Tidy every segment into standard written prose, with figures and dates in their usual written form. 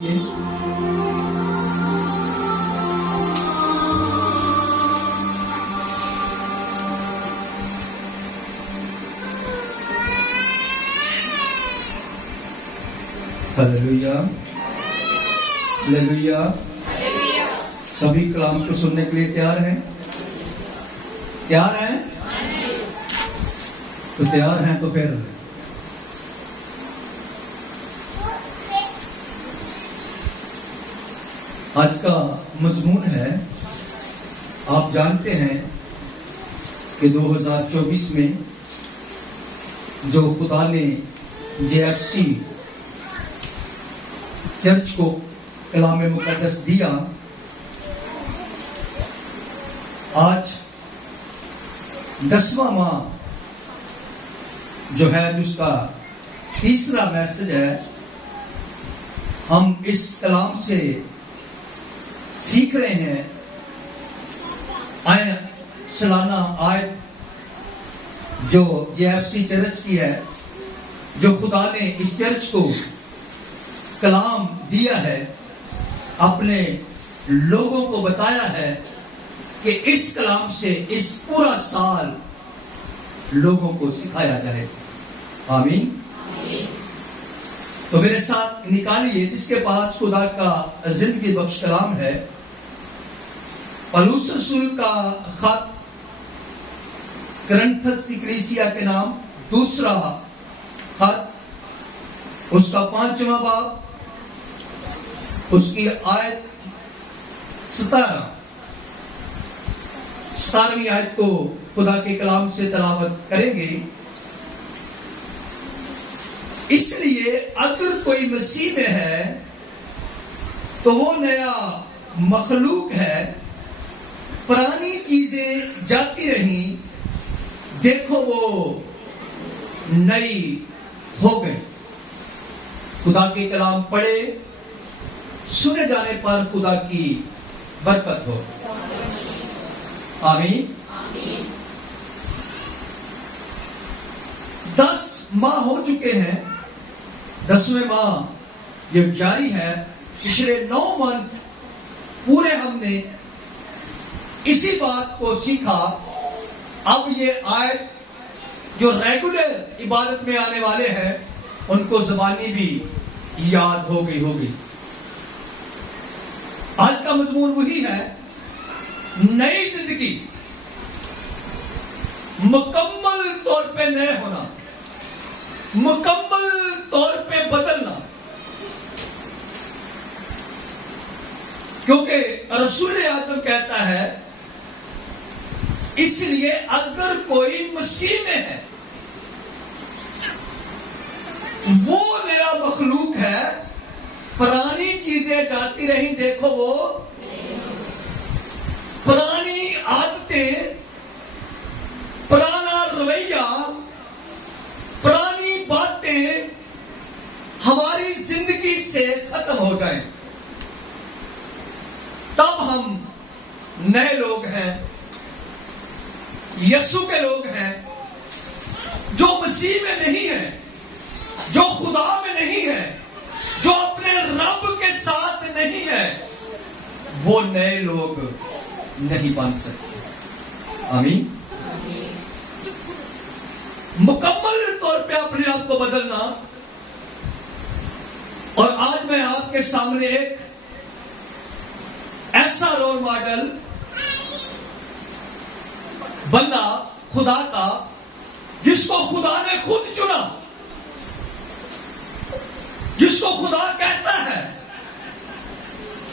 ہلیلویا ہلیلویا. سبھی کلام کو سننے کے لیے تیار ہیں؟ تیار ہیں؟ تو تیار ہیں تو پھر آج کا مضمون ہے، آپ جانتے ہیں کہ 2024 میں جو خدا نے JFC چرچ کو کلام مقدس دیا، آج 10واں ماہ جو ہے، جس کا تیسرا میسج ہے، ہم اس کلام سے سیکھ رہے ہیں. سالانہ آیت جو JFC چرچ کی ہے، جو خدا نے اس چرچ کو کلام دیا ہے، اپنے لوگوں کو بتایا ہے کہ اس کلام سے اس پورا سال لوگوں کو سکھایا جائے. آمین. تو میرے ساتھ نکالیے، جس کے پاس خدا کا زندگی بخش کلام ہے، پولس رسول کا خط کرنتھس کی کلیسیا کے نام، دوسرا خط، اس کا 5واں باب، اس کی آیت 17ویں آیت کو خدا کے کلام سے تلاوت کریں گے. اس لیے اگر کوئی مسیح میں ہے تو وہ نیا مخلوق ہے، پرانی چیزیں جاتی رہیں، دیکھو وہ نئی ہو گئی. خدا کے کلام پڑھے، سنے جانے پر خدا کی برکت ہو. آمین. 10 ماہ ہو چکے ہیں، 10ویں ماہ یہ جاری ہے. پچھلے 9 منتھ پورے ہم نے اسی بات کو سیکھا. اب یہ آیت جو ریگولر عبادت میں آنے والے ہیں، ان کو زبانی بھی یاد ہو گئی ہوگی. آج کا مضمون وہی ہے، نئی زندگی، مکمل طور پہ نئے ہونا، مکمل طور پہ بدلنا. کیونکہ رسول اعظم کہتا ہے، اس لیے اگر کوئی مسیح میں ہے وہ نیا مخلوق ہے، پرانی چیزیں جاتی رہیں، دیکھو وہ پرانی عادتیں، پرانا رویہ، پرانی باتیں ہماری زندگی سے ختم ہو جائیں، تب ہم نئے لوگ ہیں، یسوع کے لوگ ہیں. جو مسیح میں نہیں ہے، جو خدا میں نہیں ہے، جو اپنے رب کے ساتھ نہیں ہے، وہ نئے لوگ نہیں بن سکتے. آمین. مکمل طور پہ اپنے آپ کو بدلنا. اور آج میں آپ کے سامنے ایک ایسا رول ماڈل بندہ خدا کا، جس کو خدا نے خود چنا، جس کو خدا کہتا ہے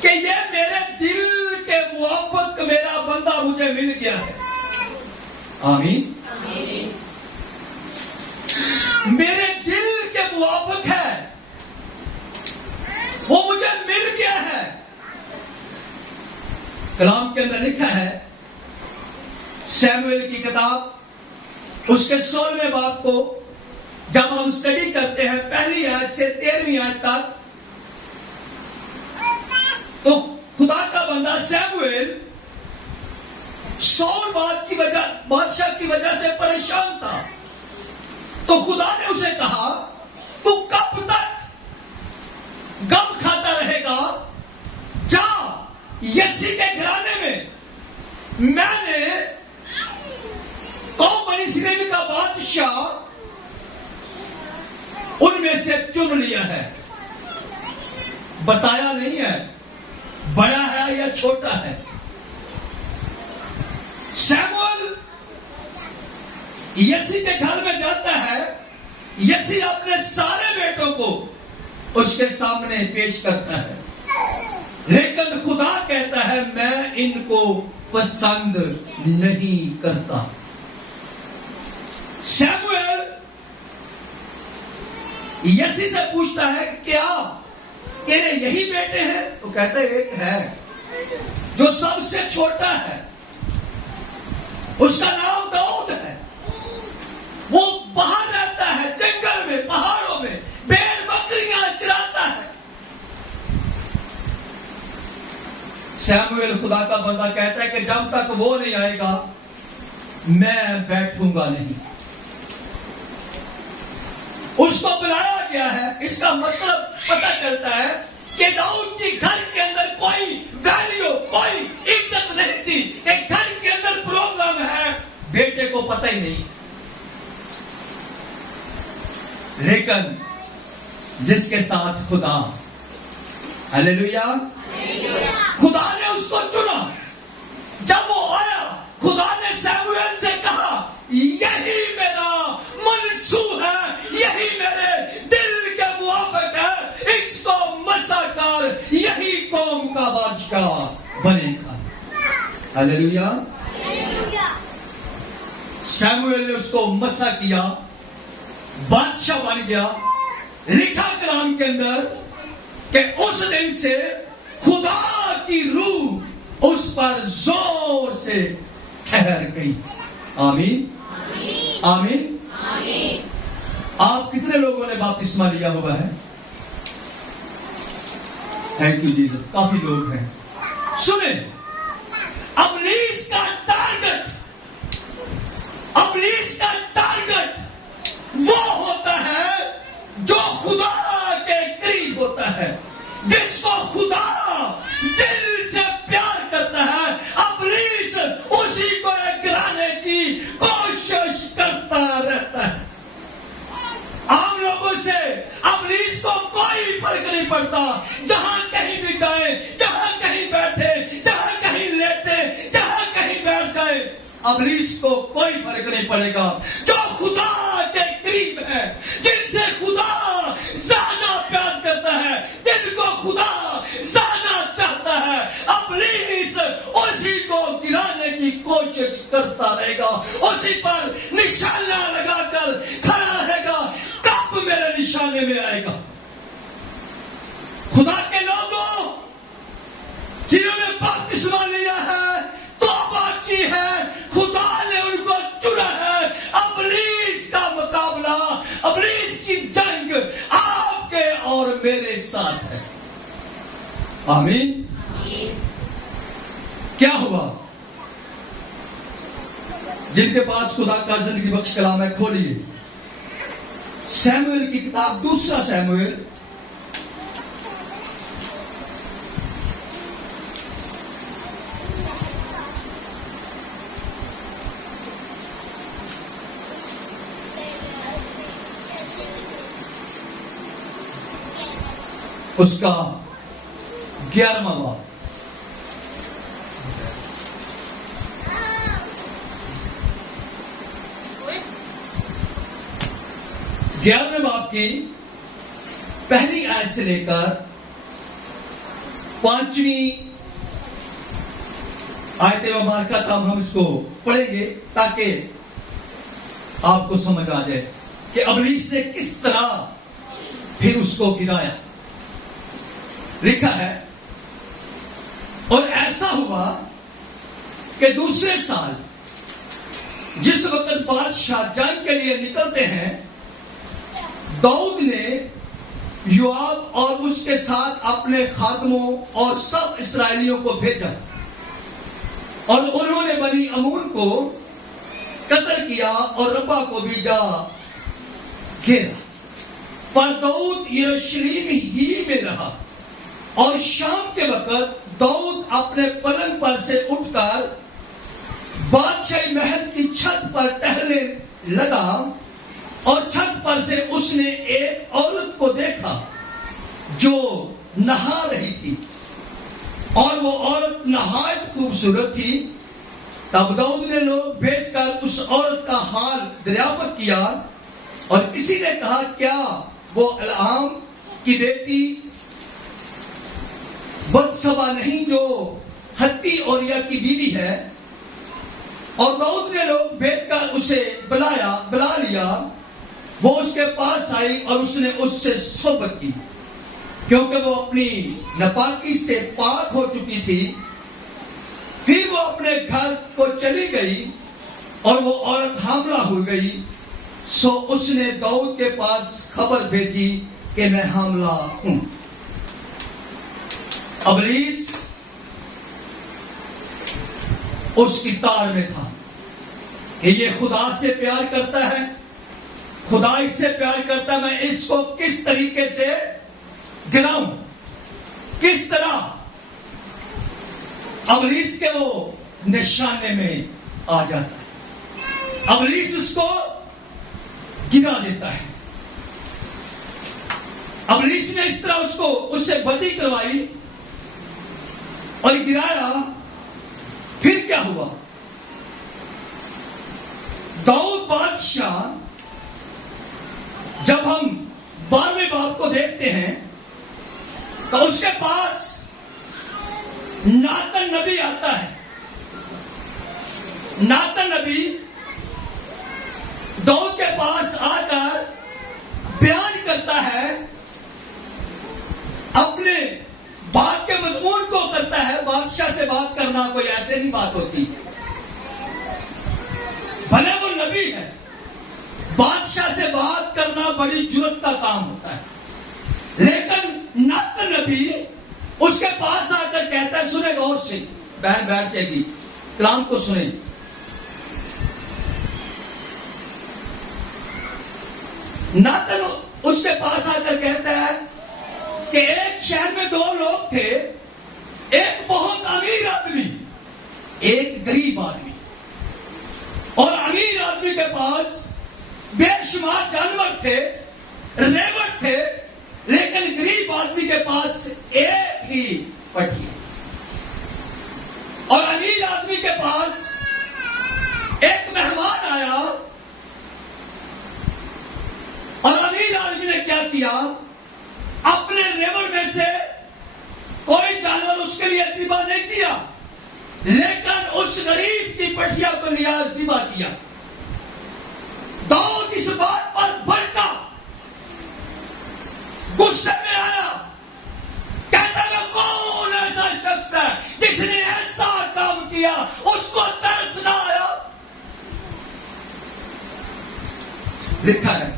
کہ یہ میرے دل کے موافق میرا بندہ مجھے مل گیا ہے. آمین. میرے دل کے موافق ہے، وہ مجھے مل گیا ہے. کلام کے اندر لکھا ہے، سیموئیل کی کتاب اس کے 16ویں باب کو جب ہم اسٹڈی کرتے ہیں، پہلی آیت سے 13ویں آیت تک، تو خدا کا بندہ سیموئیل سول بادشاہ کی وجہ سے پریشان تھا. تو خدا نے اسے کہا، تو کب تک غم کھاتا رہے یسی کے گھرانے میں نے قوم بنی اسرائیل کا بادشاہ ان میں سے چن لیا ہے. بتایا نہیں ہے بڑا ہے یا چھوٹا ہے. سیموئیل یسی کے گھر میں جاتا ہے. یسی اپنے سارے بیٹوں کو اس کے سامنے پیش کرتا ہے, لیکن خدا کہتا ہے میں ان کو پسند نہیں کرتا. سیموئیل یسی سے پوچھتا ہے کیا تیرے یہی بیٹے ہیں؟ تو کہتا ہے ایک ہے جو سب سے چھوٹا ہے, اس کا نام داؤد ہے. وہ باہر رہتا ہے, جنگل میں, پہاڑوں میں, بھیڑ بکریاں چراتا ہے. سیموئیل خدا کا بندہ کہتا ہے کہ جب تک وہ نہیں آئے گا میں بیٹھوں گا نہیں. اس کو بلایا گیا ہے. اس کا مطلب پتہ چلتا ہے کہ داؤد کی گھر کے اندر کوئی ویلیو, کوئی عزت نہیں تھی. ایک گھر کے اندر پروگرام ہے, بیٹے کو پتہ ہی نہیں. لیکن جس کے ساتھ خدا, ہلیلویا, خدا نے اس کو چنا. جب وہ آیا خدا نے سیموئیل سے کہا یہی میرا منصوب ہے, یہی میرے دل کے موافق ہے, اس کو مسا کر یہی قوم کا بادشاہ بنے گا. ہلیلویا. سیموئیل نے اس کو مسا کیا, بادشاہ بن گیا. لکھا کلام کے اندر کہ اس دن سے خدا کی روح اس پر زور سے ٹھہر گئی. آمین آمین. آپ کتنے لوگوں نے بپتسمہ لیا ہوا ہے؟ Thank you Jesus. کافی لوگ ہیں. سنیں, ابلیس کا ٹارگٹ وہ ہوتا ہے جو خدا کے قریب ہوتا ہے, جس کو خدا دل سے پیار کرتا ہے. ابلیس اسی کو گرانے کی کوشش کرتا رہتا ہے. عام لوگوں سے ابلیس کو کوئی فرق نہیں پڑتا. جہاں کہیں بھی جائیں, جہاں کہیں بیٹھے, جہاں کہیں لیٹے, جہاں کہیں بیٹھ جائے, ابلیس کو کوئی فرق نہیں پڑے گا. جو خدا کے قریب ہے, جن سے خدا زیادہ پیار کرتا ہے, جن کو خدا زیادہ چاہتا ہے, ابلیس اسی کو گرانے کی کوشش کرتا رہے گا. اسی پر نشانہ لگا کر کھڑا رہے گا. کب میرے نشانے میں آئے گا؟ خدا کے لوگوں جنہوں نے بپتسمہ لیا ہے, توبہ کی ہے, خدا نے ان کو چنا ہے. ابلیس کا مقابلہ, ابلیس کی جنگ آپ کے اور میرے ساتھ ہے. آمین. کیا ہوا؟ جن کے پاس خدا کا زندگی بخش کلام ہے کھولیے سیموئیل کی کتاب, دوسرا سیموئیل, اس کا 11واں باب. گیارہویں باب کی پہلی آیت سے لے کر 5ویں آیت مبارکہ تک ہم اس کو پڑھیں گے تاکہ آپ کو سمجھ آ جائے کہ ابلیس نے کس طرح پھر اس کو گرایا. لکھا ہے, اور ایسا ہوا کہ دوسرے سال جس وقت بادشاہ جنگ کے لیے نکلتے ہیں, داؤد نے یوآب اور اس کے ساتھ اپنے خادموں اور سب اسرائیلیوں کو بھیجا, اور انہوں نے بنی عمون کو قتل کیا اور ربا کو بھی جا گھیرا. پر داؤد یروشلم ہی میں رہا. اور شام کے وقت داؤد اپنے پلنگ پر سے اٹھ کر بادشاہی محل کی چھت پر ٹہلنے لگا، اور چھت پر سے اس نے ایک عورت کو دیکھا جو نہا رہی تھی، اور وہ عورت نہایت خوبصورت تھی۔ تب داؤد نے لوگ بھیج کر اس عورت کا حال دریافت کیا، اور کسی نے کہا کیا وہ العام کی بیٹی بتسبا نہیں جو ہتی اوریا کی بیوی ہے؟ اور داؤد نے لوگ بھیج کر اسے بلا لیا۔ وہ اس کے پاس آئی اور اس نے اس سے صحبت کی، کیونکہ وہ اپنی ناپاکی سے پاک ہو چکی تھی۔ پھر وہ اپنے گھر کو چلی گئی، اور وہ عورت حاملہ ہو گئی۔ سو اس نے داؤد کے پاس خبر بھیجی کہ میں حاملہ ہوں۔ ابلیس اس کی تار میں تھا کہ یہ خدا سے پیار کرتا ہے، خدا اس سے پیار کرتا ہے، میں اس کو کس طریقے سے گراؤں، کس طرح ابلیس کے وہ نشانے میں آ جاتا ہے، ابلیس اس کو گرا دیتا ہے۔ ابلیس نے اس طرح اس سے بدی کروائی اور گرایا۔ پھر کیا ہوا؟ داؤد بادشاہ، جب ہم 12ویں باب کو دیکھتے ہیں تو اس کے پاس ناتن نبی آتا ہے۔ ناتن نبی داؤد کے پاس آ کر بیان کرتا ہے، اپنے بات کے مضمون کو کرتا ہے۔ بادشاہ سے بات کرنا کوئی ایسے نہیں بات ہوتی، بھلے وہ نبی ہے، بادشاہ سے بات کرنا بڑی جرت کا کام ہوتا ہے۔ لیکن ناتن نبی اس کے پاس آ کر کہتا ہے، سنیں غور سے، بہن بیٹھ جائے گی، کلام کو سنیں۔ ناتن اس کے پاس آ کر کہتا ہے کہ ایک شہر میں 2 لوگ تھے، ایک بہت امیر آدمی، ایک غریب آدمی۔ اور امیر آدمی کے پاس بے شمار جانور تھے، ریوڑ تھے، لیکن غریب آدمی کے پاس ایک ہی پٹھی۔ اور امیر آدمی کے پاس ایک مہمان آیا، اور امیر آدمی نے کیا کیا؟ اپنے ریوڑ میں سے کوئی جانور اس کے لیے ذبح نہیں کیا، لیکن اس غریب کی پٹھیا کو لیا ذبح کیا۔ داؤد اس بات پر بھڑکا، غصے میں آیا، کہتا ہے کون ایسا شخص ہے جس نے ایسا کام کیا، اس کو ترس نہ آیا؟ لکھا ہے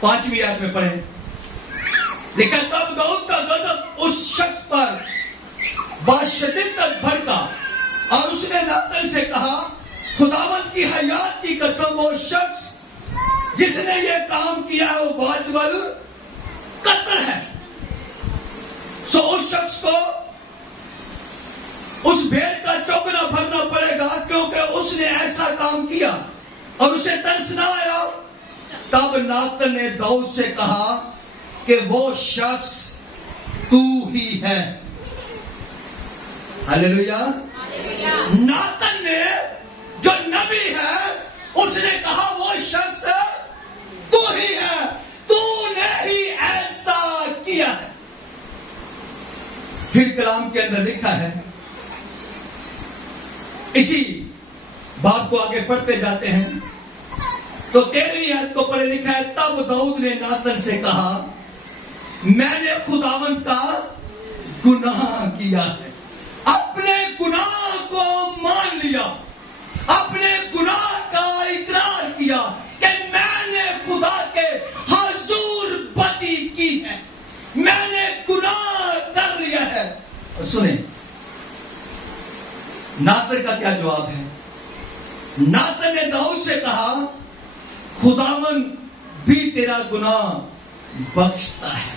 5ویں آیت میں پڑھیں، لیکن تب داؤد کا غضب اس شخص پر باشدت تک بھڑکا، اور اس نے ناتن سے کہا، خداوند کی حیات کی قسم، وہ شخص جس نے یہ کام کیا ہے وہ واجب القتل ہے۔ سو اس شخص کو اس بھیڑ کا چوگنا بھرنا پڑے گا، کیونکہ اس نے ایسا کام کیا اور اسے ترس نہ آیا۔ تب ناتن نے داؤد سے کہا کہ وہ شخص تو ہی ہے۔ ہلیلویا۔ ناتن نے جو نبی ہے اس نے کہا وہ شخص تو ہی ہے، تو نے ہی ایسا کیا ہے۔ پھر کلام کے اندر لکھا ہے، اسی بات کو آگے پڑھتے جاتے ہیں تو 13ویں آیت کو پڑھے، لکھا ہے، تب داؤد نے ناتن سے کہا، میں نے خداوند کا گناہ کیا ہے۔ اپنے گناہ کو مان لیا، اپنے گناہ کا اقرار کیا کہ میں نے خدا کے حضور بدی کی ہے، میں نے گناہ کر لیا ہے۔ اور سنیں ناتن کا کیا جواب ہے۔ ناتن نے داؤد سے کہا، خداوند بھی تیرا گناہ بخشتا ہے،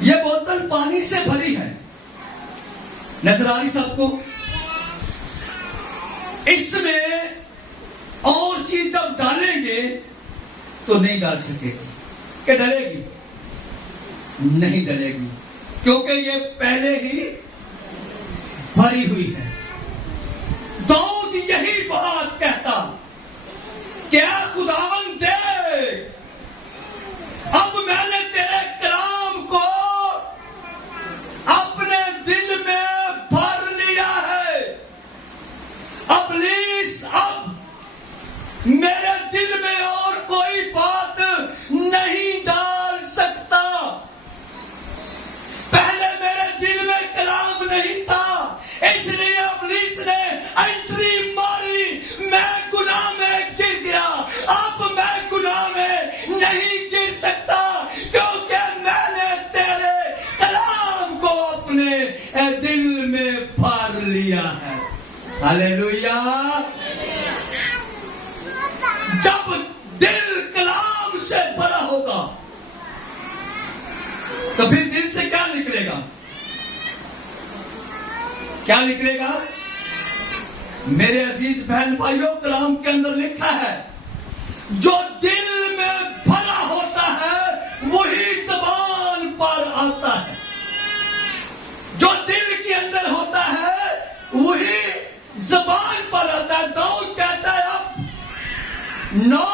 یہ بوتل پانی سے بھری ہے، نظر آ رہی سب کو؟ اس میں اور چیز جب ڈالیں گے تو نہیں ڈال سکے گی، کہ ڈلے گی؟ نہیں ڈلے گی، کیونکہ یہ پہلے ہی بھری ہوئی ہے۔ داؤد یہی بات کہتا کہ اے خداوند دیکھ، اب میں نے تیرے کلام کو اپنے دل میں بھر لیا ہے، ابلیس اب میرے دل میں اور کوئی بات نہیں ڈال سکتا۔ پہلے میرے دل میں کلام نہیں تھا، اس لیے ابلیس نے انٹری ماری، میں گناہ میں گر گیا۔ اب میں گناہ میں نہیں گر سکتا، کیونکہ میں نے تیرے کلام کو اپنے دل میں بھر لیا ہے۔ ہاللیلویا۔ جب دل کلام سے بھرا ہوگا تو پھر دل سے کیا نکلے گا؟ کیا نکلے گا؟ میرے عزیز بہن بھائیوں، کلام کے اندر لکھا ہے جو دل میں بھرا ہوتا ہے وہی زبان پر آتا ہے۔ جو دل کے اندر ہوتا ہے وہی زبان پر آتا ہے۔ داؤد کہتا ہے اب نو